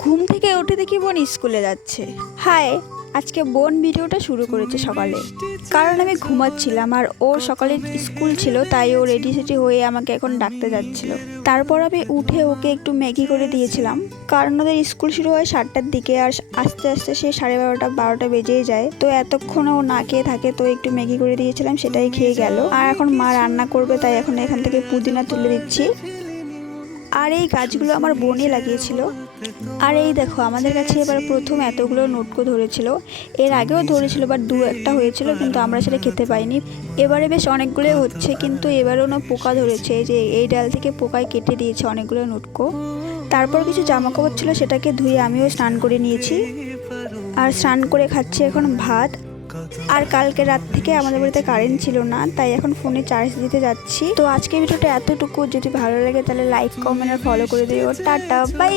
ঘুম থেকে উঠে দেখি বোন স্কুলে যাচ্ছে। হায়, আজকে বোন ভিডিওটা শুরু করেছে সকালে, কারণ আমি ঘুমাচ্ছিলাম আর ওর সকালে স্কুল ছিল, তাই ও রেডি সেডি হয়ে আমাকে এখন ডাকতে যাচ্ছিল। তারপর আমি উঠে ওকে একটু ম্যাগি করে দিয়েছিলাম, কারণ ওদের স্কুল শুরু হয় 7টার দিকে আর আস্তে আস্তে সে 12:30 বেজেই যায়। তো এতক্ষণ ও না খেয়ে থাকে, তো একটু ম্যাগি করে দিয়েছিলাম, সেটাই খেয়ে গেল। আর এখন মা রান্না করবে, তাই এখন এখান থেকে পুদিনা তুলে দিচ্ছি। আর এই গাছগুলো আমার বোনই লাগিয়েছিল। আর এই দেখো, আমাদের কাছে এবার প্রথম এতগুলো নোটকো ধরেছিল। এর আগেও ধরেছিল, বাট দু একটা হয়েছিল, কিন্তু আমরা সেটা খেতে পাইনি। এবারে বেশ অনেকগুলোই হচ্ছে, কিন্তু এবারেও না পোকা ধরেছে, যে এই ডাল থেকে পোকায় কেটে দিয়েছে অনেকগুলো নোটকো। তারপর কিছু জামা কাপড় ছিল, সেটাকে ধুয়ে আমিও স্নান করে নিয়েছি। আর স্নান করে খাচ্ছি এখন ভাত। আর কালকে রাত থেকে আমাদের বাড়িতে কারেন্ট ছিল না, তাই এখন ফোনে চার্জ দিতে যাচ্ছি। তো আজকে ভিডিওটা এতটুকু। যদি ভালো লাগে তাহলে লাইক, কমেন্ট আর ফলো করে দিও। Tata, by.